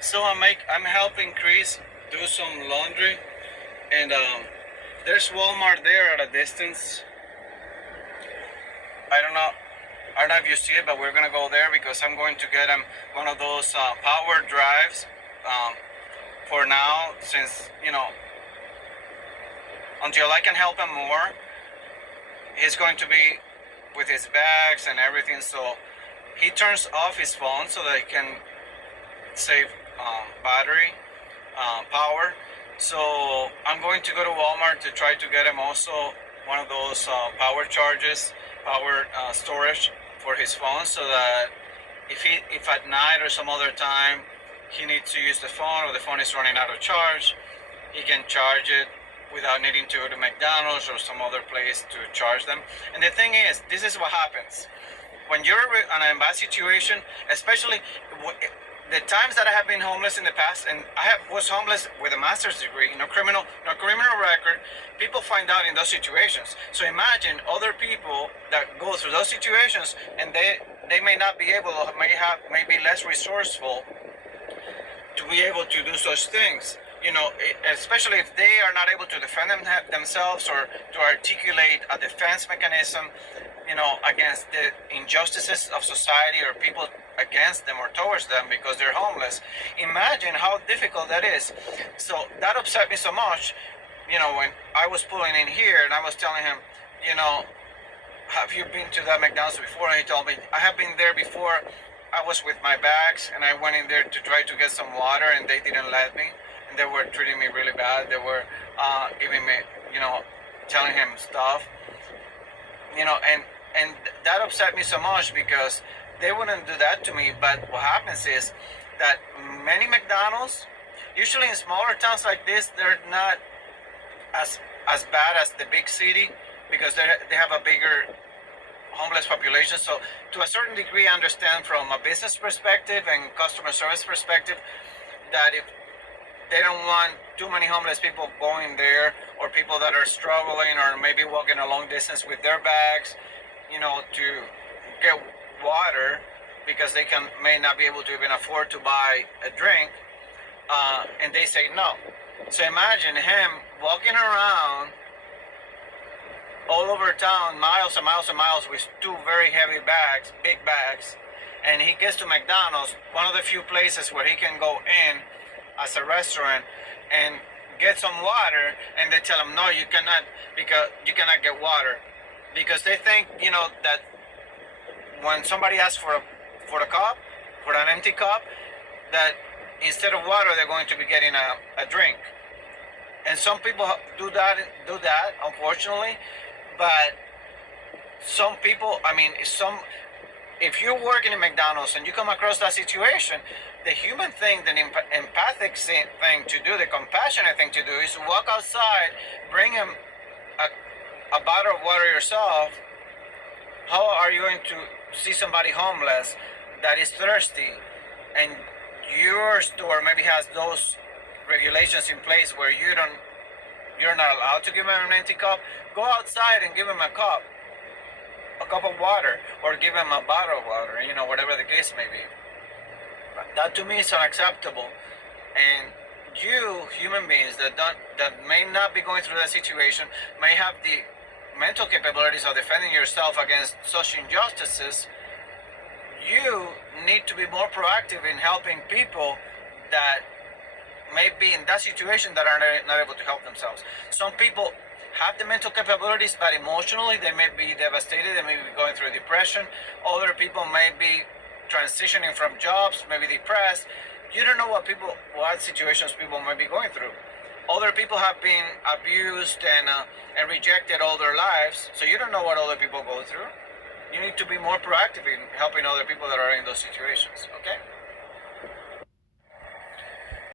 So I'm helping Chris do some laundry, and there's Walmart there at a distance. I don't know. I don't know if you see it, but we're gonna go there because I'm going to get him one of those power drives. Um, for now, since until I can help him more, he's going to be with his bags and everything. So he turns off his phone so that he can save battery power. So I'm going to go to Walmart to try to get him also one of those power charges, power storage for his phone, so that if at night or some other time he needs to use the phone or the phone is running out of charge, he can charge it without needing to go to McDonald's or some other place to charge them. And the thing is, this is what happens when you're in a bad situation, especially the times that I have been homeless in the past, and was homeless with a master's degree, no criminal record. People find out in those situations. So imagine other people that go through those situations, and they may not be able, may be less resourceful to be able to do such things. Especially if they are not able to defend themselves or to articulate a defense mechanism, against the injustices of society or people against them or towards them because they're homeless. Imagine how difficult that is. So that upset me so much, when I was pulling in here and I was telling him, have you been to that McDonald's before? And he told me, I have been there before. I was with my bags and I went in there to try to get some water and they didn't let me. And they were treating me really bad. They were giving me, telling him stuff, and that upset me so much because they wouldn't do that to me. But what happens is that many McDonald's, usually in smaller towns like this, they're not as bad as the big city because they have a bigger homeless population. So to a certain degree, I understand from a business perspective and customer service perspective that if they don't want too many homeless people going there, or people that are struggling or maybe walking a long distance with their bags, to get water because they may not be able to even afford to buy a drink, and they say no. So imagine him walking around all over town, miles and miles and miles, with two very heavy bags, big bags, and he gets to McDonald's, one of the few places where he can go in as a restaurant and get some water, and they tell him no, you cannot, because you cannot get water, because they think that when somebody asks for a cup, for an empty cup, that instead of water they're going to be getting a drink. And some people do that unfortunately. But some people, if you're working in McDonald's and you come across that situation, the human thing, the empathic thing to do, the compassionate thing to do, is to walk outside, bring him a bottle of water yourself. How are you going to see somebody homeless that is thirsty, and your store maybe has those regulations in place where you're not allowed to give him an empty cup? Go outside and give him a cup of water, or give him a bottle of water, whatever the case may be. That to me is unacceptable. And you, human beings that may not be going through that situation, may have the mental capabilities of defending yourself against such injustices. You need to be more proactive in helping people that may be in that situation that are not able to help themselves. Some people have the mental capabilities, but emotionally they may be devastated, they may be going through depression. Other people may be transitioning from jobs, maybe depressed. You don't know what situations people might be going through. Other people have been abused and rejected all their lives, so you don't know what other people go through. You need to be more proactive in helping other people that are in those situations, okay?